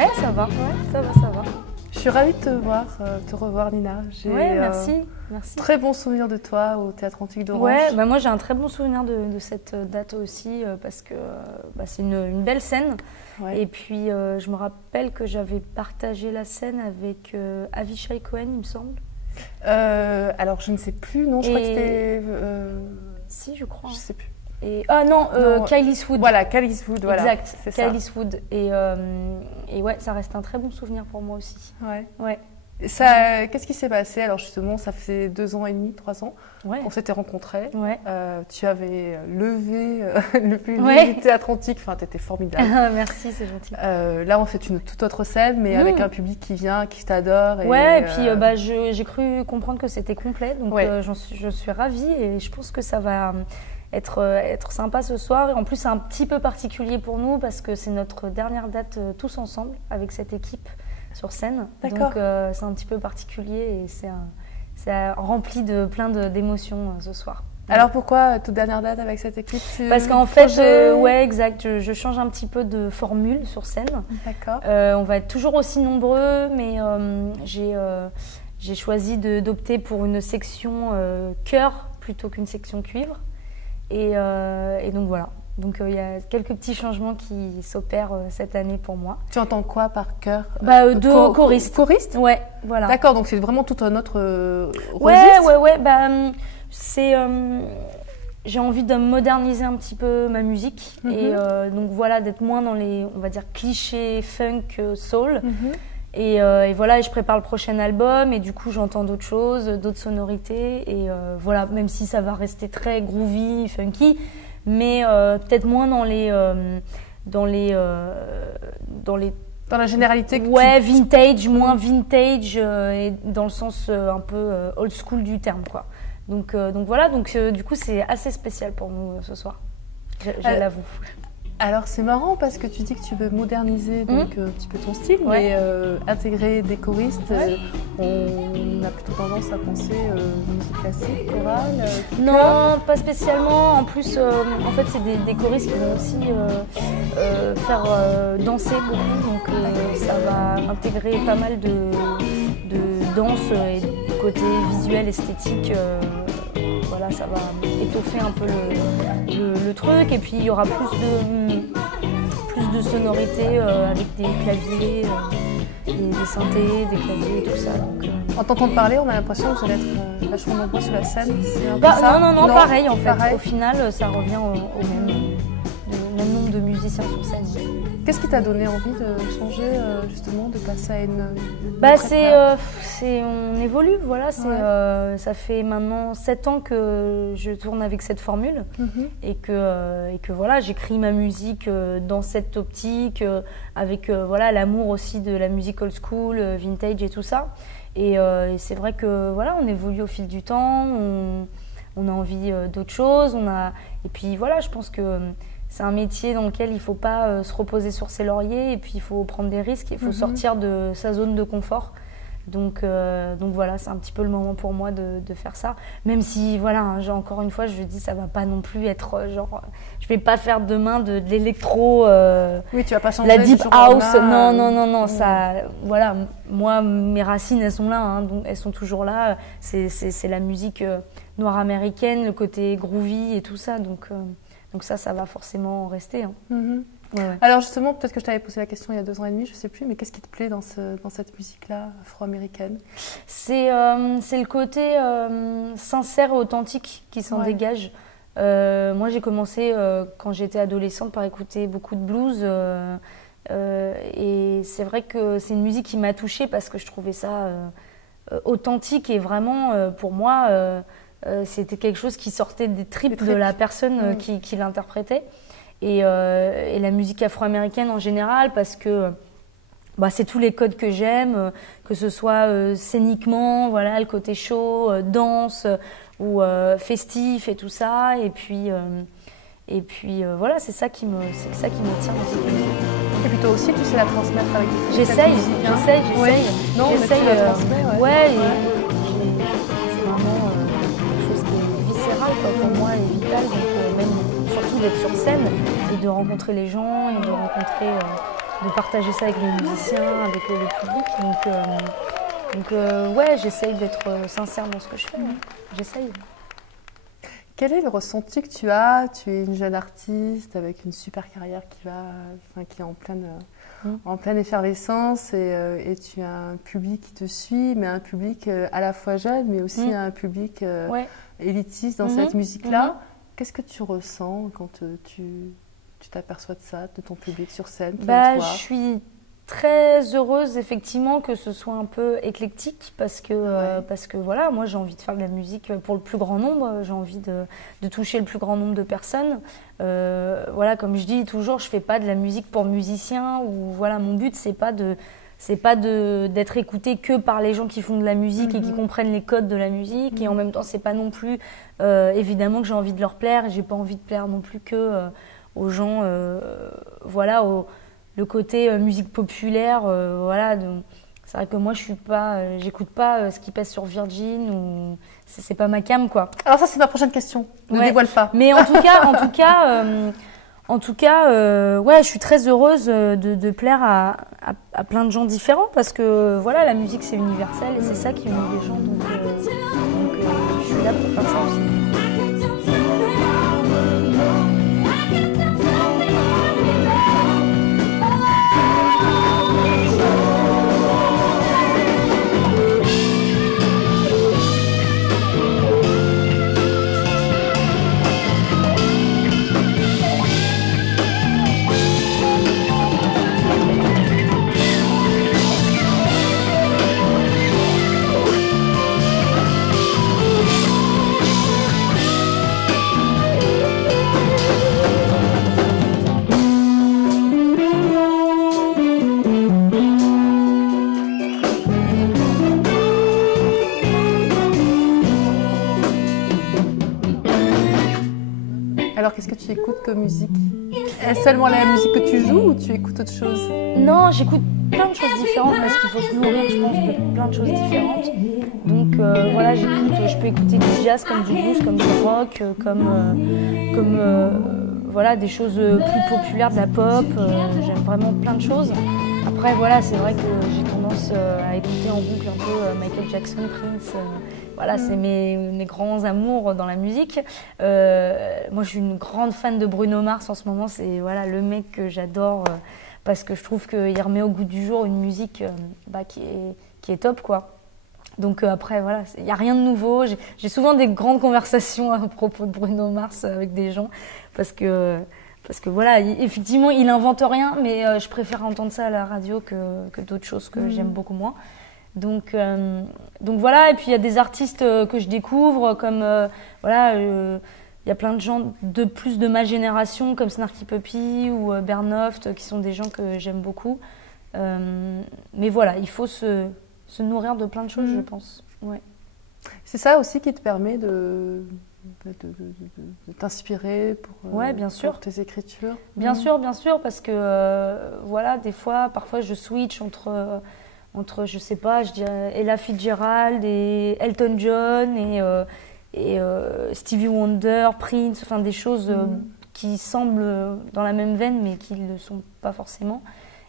Ouais, ça va, ça va. Je suis ravie de te revoir Nina. J'ai merci. très bon souvenir de toi au Théâtre Antique d'Orange. Ouais, bah moi j'ai un très bon souvenir de cette date aussi parce que c'est une belle scène. Ouais. Et puis je me rappelle que j'avais partagé la scène avec Avishai Cohen, il me semble. Alors je ne sais plus, non, je crois que c'était... Si, je crois. Je sais plus. Et, non, Kyle Eastwood. Voilà, Kyle Eastwood, voilà. Exact, c'est Kyle ça. Eastwood. Et ouais, ça reste un très bon souvenir pour moi aussi. Ouais. Ça, qu'est-ce qui s'est passé? Alors justement, ça fait 2 ans et demi, 3 ans qu'on s'était rencontrés. Ouais. Tu avais levé le public du Théâtre Antique, enfin, tu étais formidable. Merci, c'est gentil. Là, on fait une toute autre scène, mais avec un public qui vient, qui t'adore. Ouais, et puis j'ai cru comprendre que c'était complet, donc je suis ravie et je pense que ça va être sympa ce soir. Et en plus, c'est un petit peu particulier pour nous parce que c'est notre dernière date tous ensemble avec cette équipe sur scène. Donc c'est un petit peu particulier et c'est rempli de plein d'émotions ce soir. Alors pourquoi toute dernière date avec cette équipe? Parce qu'en fait, ouais, exact, je change un petit peu de formule sur scène. D'accord. On va être toujours aussi nombreux, mais j'ai choisi d'opter pour une section chœur plutôt qu'une section cuivre. Et donc voilà. Donc il y a quelques petits changements qui s'opèrent cette année pour moi. Tu entends quoi par chœur? Deux choristes. Choristes? Ouais, voilà. D'accord, donc c'est vraiment tout un autre registre. Ouais. J'ai envie de moderniser un petit peu ma musique et donc voilà, d'être moins dans les, on va dire, clichés funk, soul. Et voilà, je prépare le prochain album et du coup j'entends d'autres choses, d'autres sonorités et voilà, même si ça va rester très groovy, funky, mais peut-être moins dans la généralité. Vintage, moins vintage et dans le sens un peu old school du terme, quoi. Donc voilà, du coup c'est assez spécial pour nous ce soir, je l'avoue. Alors c'est marrant parce que tu dis que tu veux moderniser donc un petit peu ton style, mais intégrer des choristes, on a plutôt tendance à penser musique classique, chorale. Non, pas spécialement. En plus, en fait, c'est des choristes qui vont aussi faire danser beaucoup, donc ça va intégrer pas mal de danse et du côté visuel, esthétique. Voilà, ça va étoffer un peu le truc et puis il y aura plus de sonorités avec des claviers, des synthés, des claviers, tout ça. Donc, En t'entendant parler, on a l'impression que vous allez être vachement nombreux sur la scène. Ça non, pareil en fait. Pareil. Au final, ça revient au même nombre de musiciens sur scène. Qu'est-ce qui t'a donné envie de changer, justement, de passer à une on évolue, voilà. Ça fait maintenant 7 ans que je tourne avec cette formule et que voilà, j'écris ma musique dans cette optique, avec voilà, l'amour aussi de la musique old school, vintage et tout ça. Et c'est vrai que voilà, on évolue au fil du temps, on a envie d'autres choses, et puis voilà, je pense que c'est un métier dans lequel il ne faut pas se reposer sur ses lauriers et puis il faut prendre des risques, il faut sortir de sa zone de confort. Donc voilà, c'est un petit peu le moment pour moi de faire ça. Même si, voilà, encore une fois, je dis, ça ne va pas non plus être genre... Je ne vais pas faire demain de l'électro, oui, tu vas pas changer la deep house. Non. Ça, voilà, moi, mes racines, elles sont là, hein, donc elles sont toujours là. C'est la musique noire américaine, le côté groovy et tout ça. Donc ça va forcément rester. Hein. Ouais, ouais. Alors justement, peut-être que je t'avais posé la question il y a 2 ans et demi, je ne sais plus, mais qu'est-ce qui te plaît dans cette musique-là, afro-américaine? C'est le côté sincère et authentique qui s'en dégage. Moi, j'ai commencé quand j'étais adolescente par écouter beaucoup de blues. Et c'est vrai que c'est une musique qui m'a touchée parce que je trouvais ça authentique et vraiment, pour moi, c'était quelque chose qui sortait des tripes de la personne qui l'interprétait. Et la musique afro-américaine en général, parce que c'est tous les codes que j'aime, que ce soit scéniquement, voilà, le côté show, danse ou festif et tout ça. Et puis voilà, c'est ça qui me tient dans cette musique. Et puis toi aussi, tu sais la transmettre avec des J'essaye. Ouais. Non, j'essaye. Mais tu la transmets, Ouais, c'est vraiment quelque chose qui est viscéral quoi, pour moi et vital. Donc même surtout d'être sur scène et de rencontrer les gens et de partager ça avec les musiciens, avec le public. Donc ouais, j'essaye d'être sincère dans ce que je fais. J'essaye. Quel est le ressenti que tu as? Tu es une jeune artiste avec une super carrière qui est en pleine effervescence et tu as un public qui te suit, mais un public à la fois jeune, mais aussi un public élitiste dans cette musique-là. Qu'est-ce que tu ressens quand tu t'aperçois de ça, de ton public sur scène qui est toi? Je suis très heureuse effectivement que ce soit un peu éclectique parce que voilà, moi j'ai envie de faire de la musique pour le plus grand nombre, j'ai envie de toucher le plus grand nombre de personnes. Voilà, comme je dis toujours, je fais pas de la musique pour musiciens ou voilà, mon but c'est pas d'être écouté que par les gens qui font de la musique et qui comprennent les codes de la musique et en même temps c'est pas non plus évidemment que j'ai envie de leur plaire et j'ai pas envie de plaire non plus que aux gens voilà le côté musique populaire, voilà. C'est vrai que moi, j'écoute pas ce qui passe sur Virgin ou c'est pas ma cam, quoi. Alors ça, c'est ma prochaine question. Ne dévoile pas. Mais en tout cas, ouais, je suis très heureuse de plaire à plein de gens différents parce que voilà, la musique c'est universel et c'est ça qui unit les gens. Donc je suis là pour faire ça aussi. Alors, qu'est-ce que tu écoutes comme musique? Est-ce seulement la musique que tu joues ou tu écoutes autre chose? Non, j'écoute plein de choses différentes parce qu'il faut se nourrir, je pense, de plein de choses différentes. Donc voilà, je peux écouter du jazz comme du blues, comme du rock, comme voilà, des choses plus populaires, de la pop. J'aime vraiment plein de choses. Après, voilà, c'est vrai que j'ai tendance à écouter en boucle un peu Michael Jackson, Prince. Voilà, c'est mes grands amours dans la musique. Moi, je suis une grande fan de Bruno Mars en ce moment. C'est voilà, le mec que j'adore parce que je trouve qu'il remet au goût du jour une musique qui est top, quoi. Donc après, voilà, il n'y a rien de nouveau. J'ai souvent des grandes conversations à propos de Bruno Mars avec des gens parce que voilà, effectivement, il invente rien, mais je préfère entendre ça à la radio que d'autres choses que j'aime beaucoup moins. Donc voilà, et puis il y a des artistes que je découvre, comme voilà, il y a plein de gens de ma génération, comme Snarky Puppy ou Bernoft, qui sont des gens que j'aime beaucoup. Mais voilà, il faut se nourrir de plein de choses, je pense. Ouais. C'est ça aussi qui te permet de t'inspirer bien sûr. pour tes écritures. Bien sûr, parce que voilà, des fois, parfois je switch entre je sais pas, je dirais Ella Fitzgerald et Elton John et Stevie Wonder, Prince, enfin des choses qui semblent dans la même veine mais qui ne le sont pas forcément.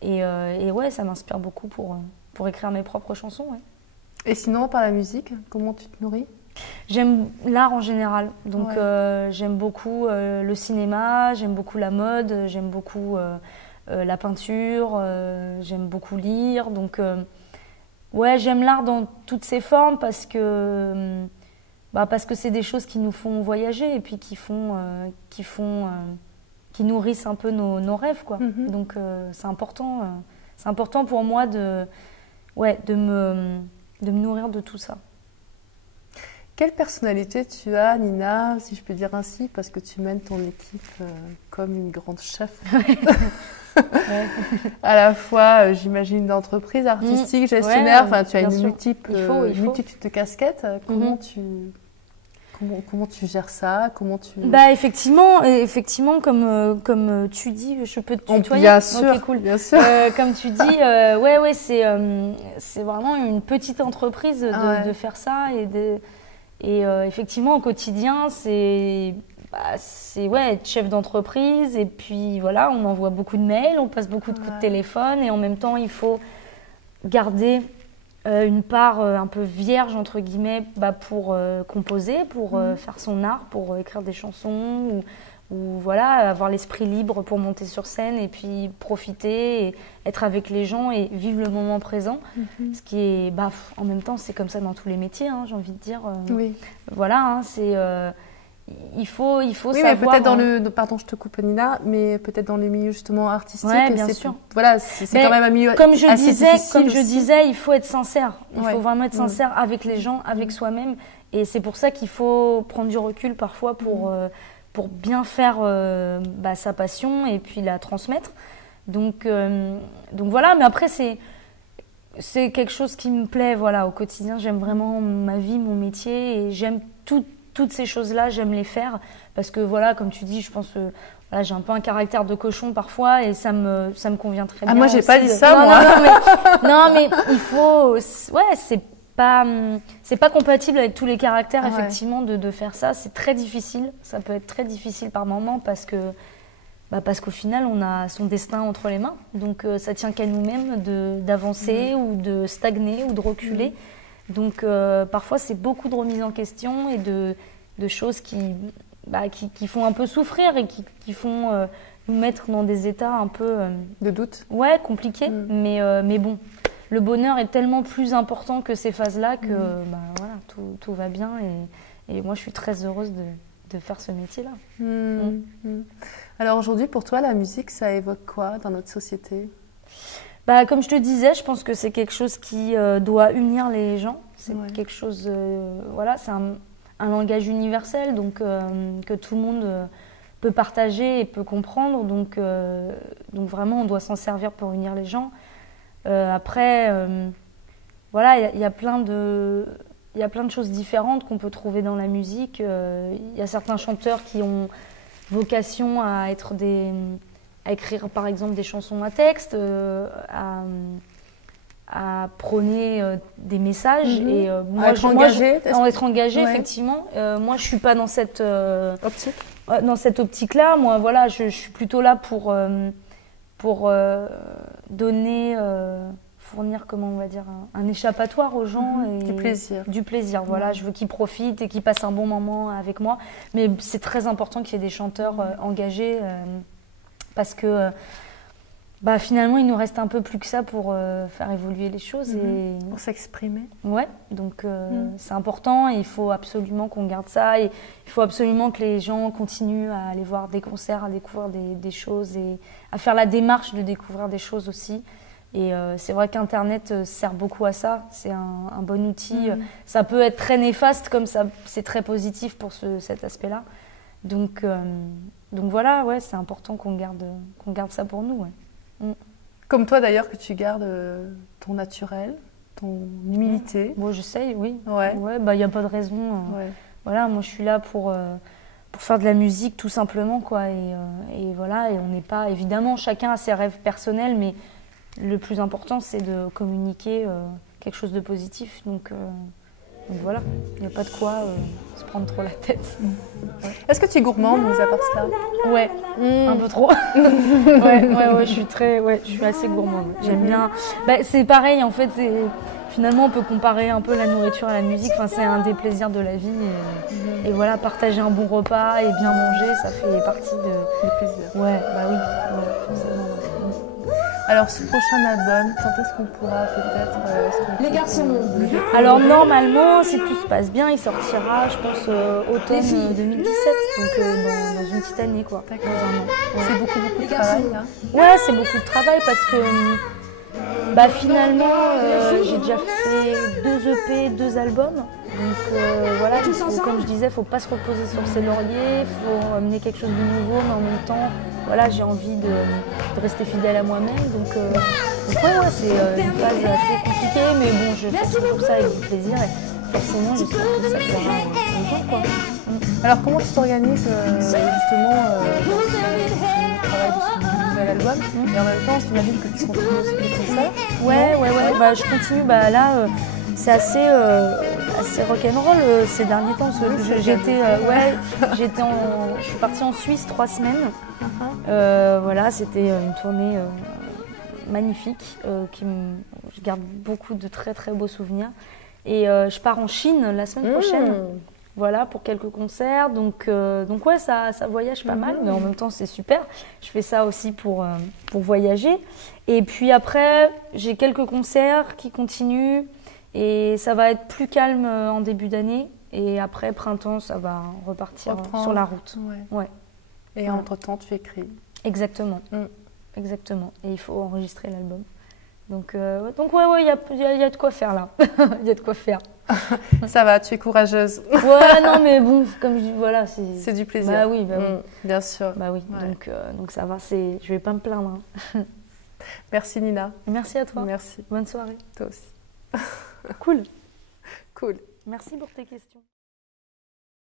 Et ouais, ça m'inspire beaucoup pour écrire mes propres chansons. Ouais. Et sinon, par la musique, comment tu te nourris? J'aime l'art en général, donc Ouais. j'aime beaucoup le cinéma, j'aime beaucoup la mode, j'aime beaucoup la peinture, j'aime beaucoup lire, donc ouais, j'aime l'art dans toutes ses formes parce que c'est des choses qui nous font voyager et puis qui nourrissent un peu nos rêves, quoi. Donc c'est important pour moi de me nourrir de tout ça. Quelle personnalité tu as, Nina, si je peux dire ainsi, parce que tu mènes ton équipe comme une grande chef. Ouais. À la fois, j'imagine, d'entreprise artistique, gestionnaire, enfin, tu as une multitude de casquettes. Comment tu gères ça? Bah effectivement, comme tu dis, je peux te tutoyer. Bien sûr, okay, cool. bien sûr. Comme tu dis, ouais, c'est vraiment une petite entreprise de faire ça et effectivement au quotidien c'est être chef d'entreprise et puis voilà, on envoie beaucoup de mails, on passe beaucoup de coups de téléphone et en même temps il faut garder une part un peu vierge entre guillemets pour composer, pour faire son art, pour écrire des chansons ou voilà, avoir l'esprit libre pour monter sur scène et puis profiter et être avec les gens et vivre le moment présent. Ce qui est en même temps c'est comme ça dans tous les métiers, hein, j'ai envie de dire. Oui. Voilà, hein, c'est il faut oui, savoir. mais peut-être dans pardon, je te coupe Nina, mais peut-être dans les milieux justement artistiques. Ouais, bien sûr. Voilà, c'est quand même un milieu comme assez je disais, il faut être sincère. Il faut vraiment être sincère avec les gens, avec soi-même. Et c'est pour ça qu'il faut prendre du recul parfois pour bien faire sa passion et puis la transmettre. Donc voilà, mais après c'est quelque chose qui me plaît, voilà, au quotidien. J'aime vraiment ma vie, mon métier et j'aime toutes ces choses-là, j'aime les faire parce que voilà, comme tu dis, je pense voilà, j'ai un peu un caractère de cochon parfois et ça me convient très bien. Moi, j'ai aussi. pas dit ça, moi. Non, mais il faut, c'est pas compatible avec tous les caractères effectivement de faire ça. C'est très difficile. Ça peut être très difficile par moments parce qu'au final, on a son destin entre les mains. Donc, ça tient qu'à nous-mêmes d'avancer ou de stagner ou de reculer. Donc, parfois, c'est beaucoup de remises en question et de choses qui font un peu souffrir et qui font nous mettre dans des états un peu… de doute. Ouais, compliqués. Mais bon, le bonheur est tellement plus important que ces phases-là que voilà, tout va bien. Et moi, je suis très heureuse de faire ce métier-là. Alors aujourd'hui, pour toi, la musique, ça évoque quoi dans notre société ? Comme je te disais, je pense que c'est quelque chose qui doit unir les gens. C'est quelque chose, voilà, c'est un langage universel, donc que tout le monde peut partager et peut comprendre. Donc vraiment, on doit s'en servir pour unir les gens. Après, voilà, il y a plein de choses différentes qu'on peut trouver dans la musique. Il y a certains chanteurs qui ont vocation à écrire par exemple des chansons à texte, à prôner des messages et moi, être engagé effectivement. Moi, je suis pas dans cette optique-là. Moi, voilà, je suis plutôt là pour donner, fournir, comment on va dire, un échappatoire aux gens et du plaisir. Voilà, je veux qu'ils profitent et qu'ils passent un bon moment avec moi. Mais c'est très important qu'il y ait des chanteurs engagés. Parce que finalement, il nous reste un peu plus que ça pour faire évoluer les choses. Pour s'exprimer. Ouais, donc c'est important et il faut absolument qu'on garde ça. Et il faut absolument que les gens continuent à aller voir des concerts, à découvrir des choses et à faire la démarche de découvrir des choses aussi. Et c'est vrai qu'Internet sert beaucoup à ça. C'est un bon outil. Ça peut être très néfaste comme ça, c'est très positif pour cet aspect-là. Donc voilà, ouais, c'est important qu'on garde ça pour nous. Ouais. Comme toi d'ailleurs, que tu gardes ton naturel, ton humilité. Bon, j'essaye, oui. Ouais. Il n'y a pas de raison. Voilà, moi je suis là pour faire de la musique tout simplement, quoi. Et voilà, et on n'est pas… Évidemment, chacun a ses rêves personnels, mais le plus important, c'est de communiquer quelque chose de positif. Donc voilà, il n'y a pas de quoi se prendre trop la tête. Est-ce que tu es gourmande, mis à part cela ? Ouais, un peu trop. ouais, je suis assez gourmande. J'aime bien. C'est pareil, en fait, finalement, on peut comparer un peu la nourriture à la musique. Enfin, c'est un des plaisirs de la vie. Et voilà, partager un bon repas et bien manger, ça fait partie du plaisir. Ouais, bah oui, ouais, forcément. Alors, ce prochain album, quand est-ce qu'on pourra peut-être... Les garçons. Alors, normalement, si tout se passe bien, il sortira, je pense, automne 2017, donc dans une petite année, quoi. D'accord. Dans un an. Ouais. C'est beaucoup de travail, là. Ouais, c'est beaucoup de travail parce que bah, finalement, j'ai déjà fait 2 EP, 2 albums. Donc voilà, comme je disais, il ne faut pas se reposer sur ses lauriers, il faut amener quelque chose de nouveau, mais en même temps, voilà, j'ai envie de rester fidèle à moi-même. Donc ouais, c'est une phase assez compliquée, mais bon, je fais tout ça avec du plaisir et forcément, j'espère que ça plaira aux gens, quoi. Alors, comment tu t'organises justement dans ce travail de ce nouvel album et en même temps, j'imagine que tu continues aussi les concerts. Ouais. Bah, je continue. Bah, là, c'est assez rock'n'roll ces derniers temps. Je suis partie en Suisse 3 semaines. Voilà, c'était une tournée magnifique. Je garde beaucoup de très très beaux souvenirs. Et je pars en Chine la semaine prochaine. Voilà, pour quelques concerts. Donc ouais, ça voyage pas mal, mais en même temps, c'est super. Je fais ça aussi pour voyager. Et puis après, j'ai quelques concerts qui continuent. Et ça va être plus calme en début d'année. Et après, printemps, ça va repartir sur la route. Ouais. Et entre-temps, tu écris. Exactement. Exactement. Et il faut enregistrer l'album. Donc ouais, il y a de quoi faire là. Il y a de quoi faire. Ça va, tu es courageuse. Ouais, non, mais bon, comme je dis, voilà, c'est du plaisir. Bah oui, bah oui. Bien sûr. Bah oui, ouais. Donc ça va, je vais pas me plaindre. Hein. Merci Nina. Merci à toi. Merci. Bonne soirée. Toi aussi. Cool. Cool. Merci pour tes questions.